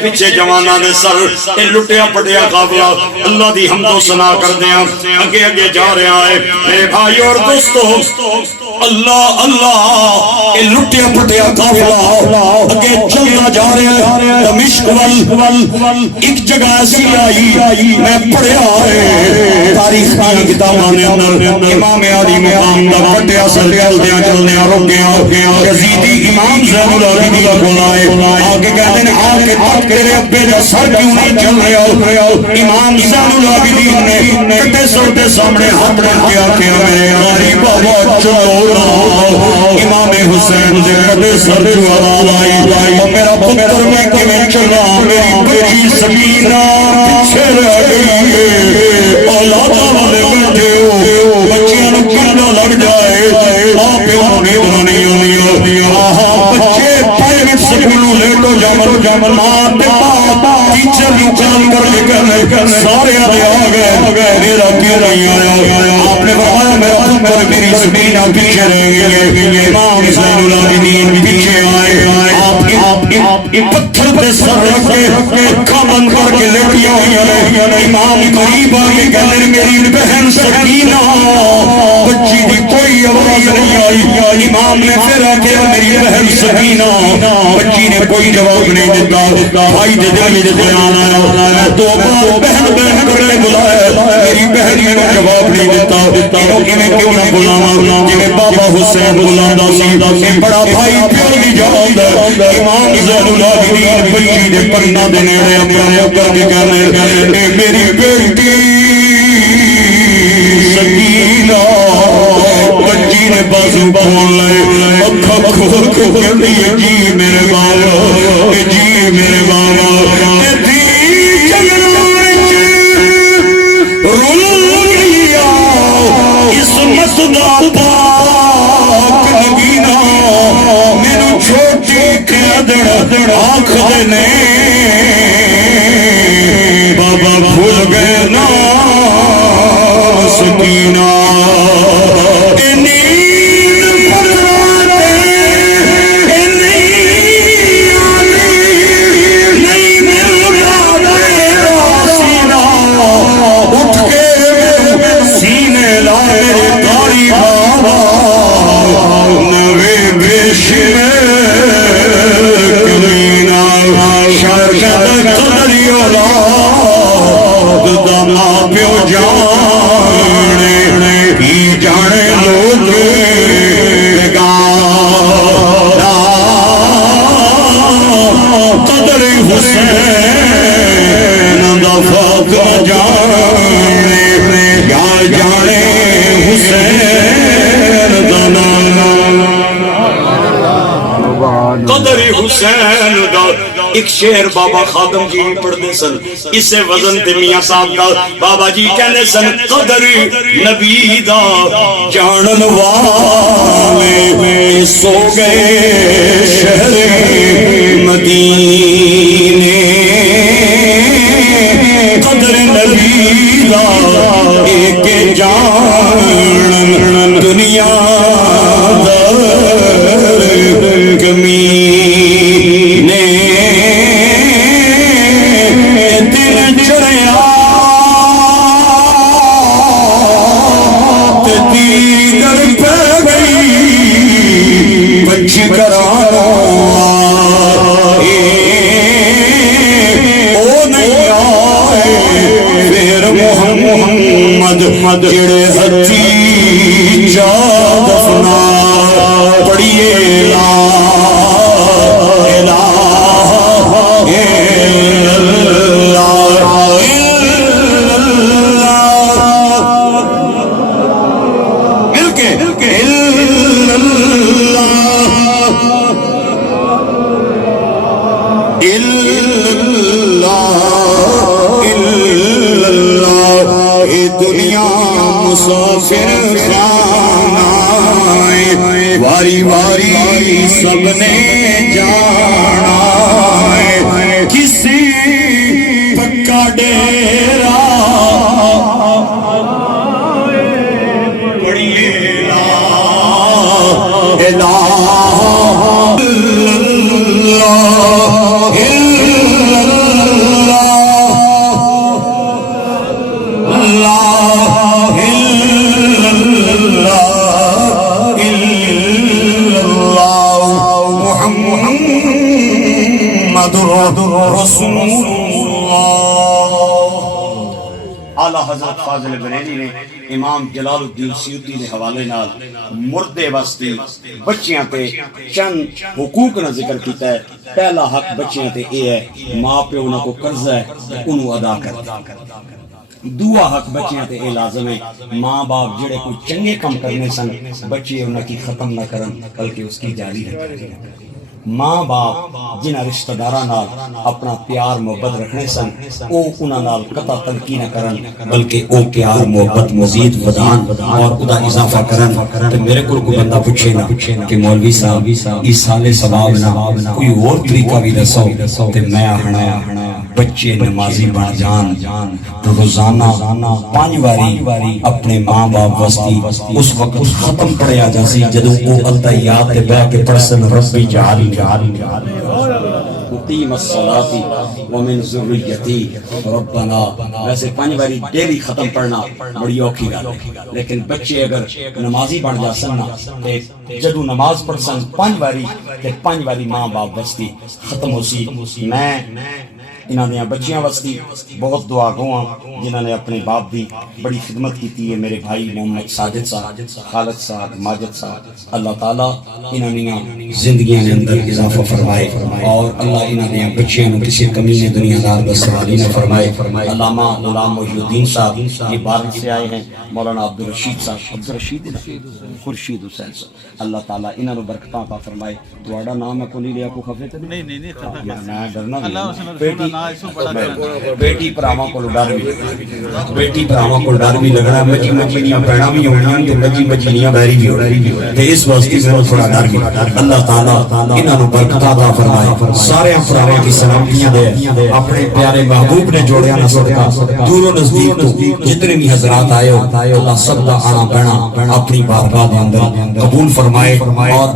پیچھے جواناں دے سر اے لٹیا پٹیا قافلہ اللہ دی حمد و ثنا کردیاں اگے جا رہا ہے میرے بھائی اور دوستو اللہ اے لٹیا پٹیا قافلہ اگے چلنا جا رہا ہے دمشق ول ایک جگہ ایسی آئی میں پڑھیا ہے تاریخ کی کتاباں دے اندر امام علی مقام دا کٹیا سر چلدیاں رک گیا یزیدی امام زین العابدین دا کول آئے آگے کہتے ہیں آگے تک تیرے ابے دا سر کیوں نہیں چل رہا امام زین العابدین نے کٹے سر کے سامنے ہاتھ رکھ کے آکھیا میرے یاری بابا چلو نا امام حسین دے کٹے سر جو آواز آئی میرا پتر میں کیویں چلا میری بیٹی سکینہ پیچھے رہ گئی ہے اولاداں والے بیٹھے ہو بچیاں نوں کیڑا لگ جائے آپ انہوں نے بچے پائے سکولوں لیٹو جامل ماں تے پاپا ٹیچر نوں کام کر کے کرنے سارے آ گئے میرا کیوں نہیں آیا آپ نے فرمایا میرا پتر میری سکینہ پیچھے رہ گئی ہے امام زین العابدین پیچھے آئے آپ پتھر پہ سر رکھ کے اکھاں بند کر کے لیٹیاں ہوئی ہیں امام قریب آگے کہنے میری بہن سکینہ بچی دی کوئی آواز نہیں آئی امام نے پھر آگے میری بہن سکینہ بچی نے کوئی جواب نہیں دیتا بھائی دے دل میں خیال آیا میں دو بار بہن بہن کرنے بلایا میری بہن میں جواب نہیں دیتا انہوں کی میں کیوں نہ بلاواں جنہیں بابا حسین بلانا سی بڑا بھائی پیو دی جان دا امام زین العابدین بچی دے پرنا دے نیڑے اپنا مکر کے کہنے اے میری بیٹی سکینہ بچی نے بازو کھول لائے اکھا کھول کے کہنے جی میرے بابا جی میرے بابا دی جگران رول گیا اس مسدا پاک نگینا میرے چھوٹی قیدر آنکھ دینے بابا بھول گئے نا سکینہ ایک شعر بابا خادم جی پڑھتے سن اسے وزن تے میاں صاحب دا بابا جی کہنے سن قدر نبی دا جانن والے سو گئے شہر مدینے قدر نبی دا ایک جانن دنیا دا کمینے جڑے ہتھی جا دفنا پڑھیے لا الہ الا اللہ مل کے الا اللہ دنیا مسافر خانہ واری واری سب نے جانا کسی پکا ڈیرا پڑھیے لا الہ الا رسول اعلیٰ حضرت فاضل بریلی نے امام جلال الدین سیوطی نے حوالے نال مردے واسطے بچیاں تے چند حقوق نہ ذکر کیتا ہے پہلا حق بچیاں تے اے ہے ماں پیو نہ کو قرض ہے انہوں ادا کر دوسرا حق بچیاں تے اے لازم ہے ماں باپ جڑے کوئی چنگے کام کرنے سن بچے انہاں کی ختم نہ کرن بلکہ اس کی جاری رکھیں ماں باپ جنہاں رشتہ داراں نال اپنا پیار محبت رکھنے سن او انہاں نال قطع تنقید نہ کرن بلکہ او پیار محبت مزید ودان اور خدا اضافہ کرن تے میرے کول کوئی بندہ پوچھے نا کہ مولوی صاحب اس سال ثواب نہ کوئی اور طریقہ بھی دسو تے میں آہنا بچے نمازی بن جان روزانہ 5 واری اپنے ماں باپ واسطے اس وقت ختم پڑھیا جاسی جدوں او التحیات تے بیٹھ کے پڑھن ربی جعل مقیم الصلاۃ ومن ذریتی ربنا. ویسے 5 واری ڈیلی ختم پڑھنا بڑی اوکھی گل ہے، لیکن بچے اگر نمازی بن جاسن نا تے جدوں نماز پڑھسن 5 واری تے 5 واری ماں باپ واسطے ختم ہوسی. میں انہاں دیاں بچیاں واسطے بہت دعا گو ہاں جنہاں نے اپنے باپ دی بڑی خدمت کیتی ہے. میرے بھائی محمد ساجد صاحب، خالد صاحب، ماجد صاحب، اللہ تعالیٰ انہاں دیاں زندگیاں دے اندر اضافہ فرمائے اور اللہ انہاں دیاں بچیاں نوں کسی کمی نے دنیا دار بس سوالی نہ فرمائے. علامہ غلام محی الدین صاحب یہ بارک سے آئے ہیں، مولانا عبد الرشید صاحب، عبد الرشید خورشید حسین صاحب، اللہ تعالیٰ انہاں نوں برکتاں عطا فرمائے. تہاڈا نام میں کوئی لیا کو خفے تے نہیں میں ڈرنا بیٹی پراواں کو ڈر بھی لگنا، مجی مجیاں پیڑاں بھی ہونیاں تے مجی مجیاں بیری بھی ہونی تے اس واسطے میں تھوڑا ڈر بھی. اللہ تعالیٰ انہاں نوں برکت عطا فرمائے. سارے پراواں کی سلامتیاں دے اپنے پیارے محبوب نے جوڑیا نہ صدقہ دور و نزدیک تو جتنے بھی حضرات آئے ہو اللہ سب دا آنا بہنا اپنی بارگاہ دے اندر قبول فرمائے اور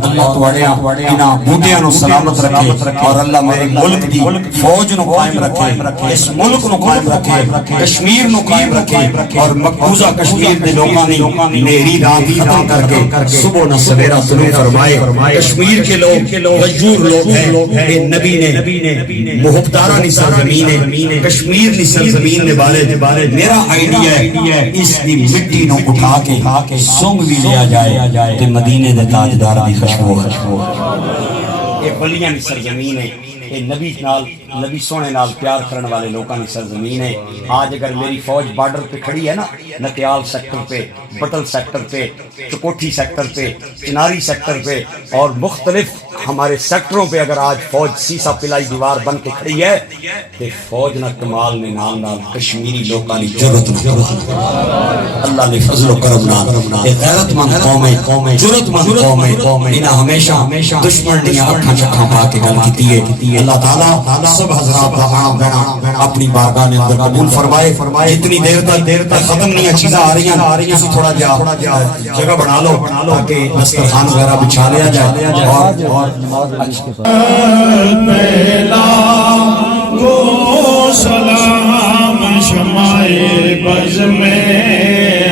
اللہ تواڈیاں انہاں بوٹیاں نوں سلامت رکھے اور اللہ میرے ملک دی فوج نو قائم رکھے، اس ملک نو قائم رکھے، کشمیر نو قائم رکھے اور مقبوضہ کشمیر دے لوکاں نے نیری رات ختم کر کے صبح نہ سویرا طلوع فرمائے. کشمیر کے لوگ غیور لوگ ہیں، اے نبی نے محبدارانی سرزمین ہے، کشمیر دی سرزمین دے بارے میرا آئیڈیا ہے اس دی مٹی نو اٹھا کے سونگ بھی لیا جائے تے مدینے دے تاجدار دی خوشبو اے بلیاں دی سرزمین ہے، اے نبی سونے نال پیار کرنے والے لوگوں کی سرزمین ہے. آج اگر میری فوج بارڈر پہ کھڑی ہے نا، نٹیال سیکٹر پہ، بٹل سیکٹر پہ، چکوٹھی سیکٹر پہ، چناری سیکٹر پہ اور مختلف ہمارے سیکٹروں پہ اگر آج فوج سیسا پلائی دیوار بن کے کھڑی ہے تو فوج نہ کمال نے نال کشمیری لوگوں کی جرت اللہ نے فضل و کرم نال غیرت مند قوم جرت مند قوم انہاں ہمیشہ دشمن دی اکھاں چکھاں پا کے گل کیتی ہے. اللہ تعالیٰ سب حضرات کا آنا بہنا اپنی بارگاہ میں اندر قبول فرمائے. جتنی دیر تک ختم نہیں چیزیں آ رہی ہیں تھوڑا جگہ بنا لو تاکہ دسترخوان وغیرہ بچھا لیا جائے اور پہلا کو سلام شمائے بز میں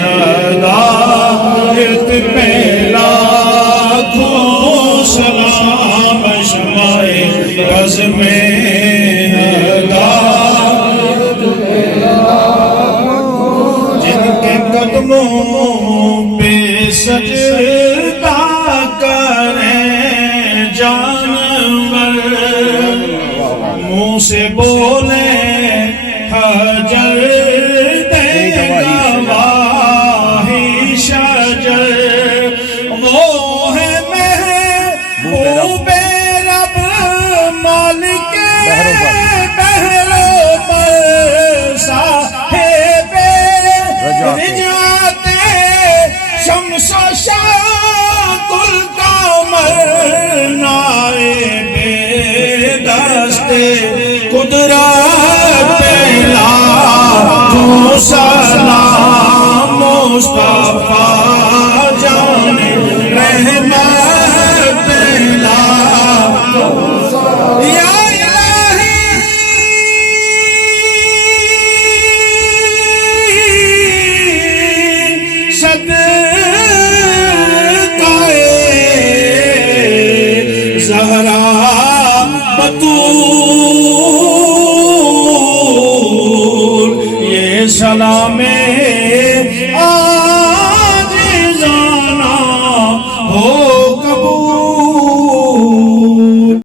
ہدایت، پہلا کو سلام شمائے بز میں ہدایت، جن کے قدموں پہ سجدہ کریں جانور، منہ سے بولے حجر دے گواہی شجر، وہ ہے محبوب رب مالک بحر بر صاحب رجعت شمس و شاکل قمر، نائب دست قدرت پہلا کو سلام مصطفیٰ جان رحمت پہلا یا الہی زہرا بطول یہ سلام